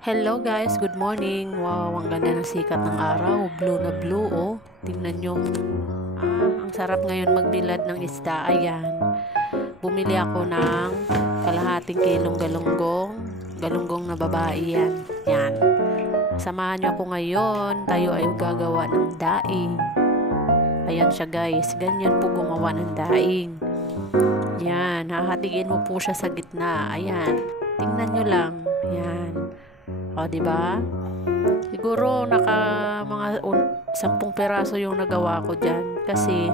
Hello guys, good morning. Wow, ang ganda ng sikat ng araw. Blue na blue, oh. Tingnan nyo. Ang sarap ngayon magbilad ng isda. Ayan. Bumili ako ng kalahating kilong galunggong. Galunggong na babae yan. Yan. Samahan nyo ako ngayon. Tayo ay gagawa ng daing. Ayan siya guys. Ganyan po gumawa ng daing. Yan. Hahatiin mo po siya sa gitna. Ayan. Tingnan nyo lang. Yan. O, diba? Siguro naka mga 10 peraso yung nagawa ko dyan. Kasi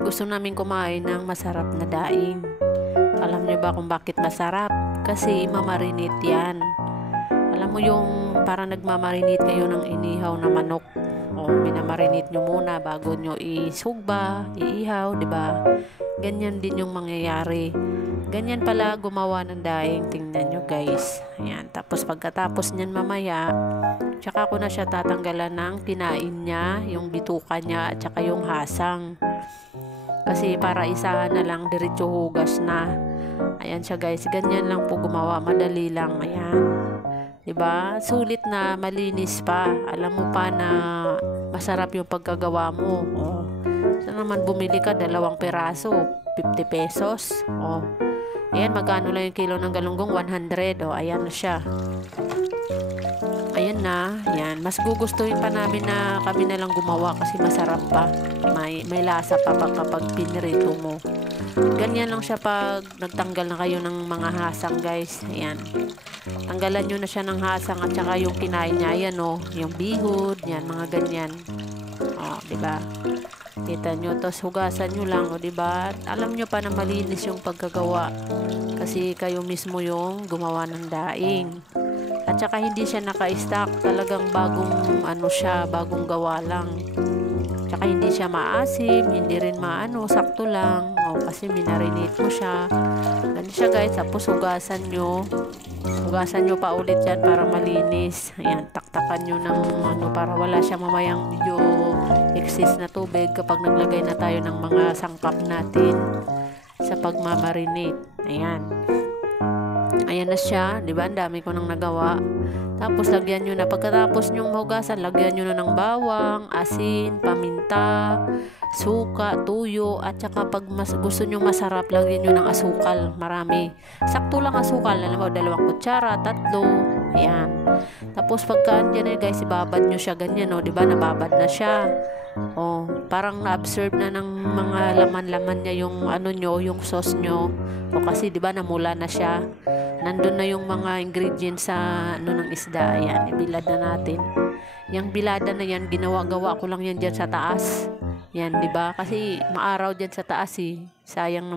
gusto namin kumain ng masarap na daing. Alam nyo ba kung bakit masarap? Kasi mamarinate yan. Alam mo yung parang nagmamarinate kayo ng inihaw na manok. O, minamarinate nyo muna bago nyo isugba, iihaw, diba? Ganyan din yung mangyayari. Ganyan pala gumawa ng daing. Tingnan nyo guys. Ayan. Tapos pagkatapos nyan mamaya, tsaka ko na siya tatanggalan ng kinain niya, yung bituka niya, at saka yung hasang. Kasi para isahan na lang, diretso hugas na. Ayan siya guys. Ganyan lang po gumawa. Madali lang. Ayan. Diba? Sulit na malinis pa. Alam mo pa na masarap yung pagkagawa mo. Oh. So naman bumili ka 2 peraso, 50 pesos. Oh. Ayan, magkano lang yung kilo ng galunggong? 100. O, ayan na siya. Ayan na. Ayan. Mas gugustuhin pa namin na kami na lang gumawa kasi masarap pa. May lasa pa kapag pinirito mo. Ganyan lang siya pag nagtanggal na kayo ng mga hasang, guys. Ayan. Tanggalan nyo na siya ng hasang at saka yung kinain niya. Ayan, o. Yung bihod. Yan, mga ganyan. O, diba? Kita nyo, tapos hugasan nyo lang, o diba? Alam nyo pa na malinis yung pagkagawa kasi kayo mismo yung gumawa ng daing. At saka hindi siya naka-stack, talagang bagong siya, bagong gawa lang. Tsaka hindi siya maasim, hindi rin sakto lang. O, kasi minarinate mo siya. Ganun siya guys, tapos hugasan nyo. Hugasan nyo pa ulit yan para malinis. Ayan, taktakan nyo ng para wala siya mamayang medyo excess na tubig kapag naglagay na tayo ng mga sangkap natin sa pagmamarinate. Ayan. Ayan na siya, di ba? Ang dami ko nang nagawa. Tapos lagyan nyo na, pagkatapos nyong mahugasan, lagyan nyo na ng bawang, asin, paminta, suka, tuyo, at saka pag gusto nyo masarap, lagyan nyo ng asukal, marami. Sakto lang asukal, alam mo, 2 kutsara, 3. Ayan. Tapos pagka dyan na guys, ibabad nyo siya ganyan, o, diba? Nababad na siya. O, parang na-absorb na ng mga laman-laman niya yung nyo, yung sauce nyo. O, kasi diba namula na siya. Nandun na yung mga ingredients sa ng isda. Ayan, ibilad na natin. Yung bilada na yan, ginawa-gawa ko lang yan dyan sa taas. Yan, diba? Kasi maaraw dyan sa taas eh. Sayang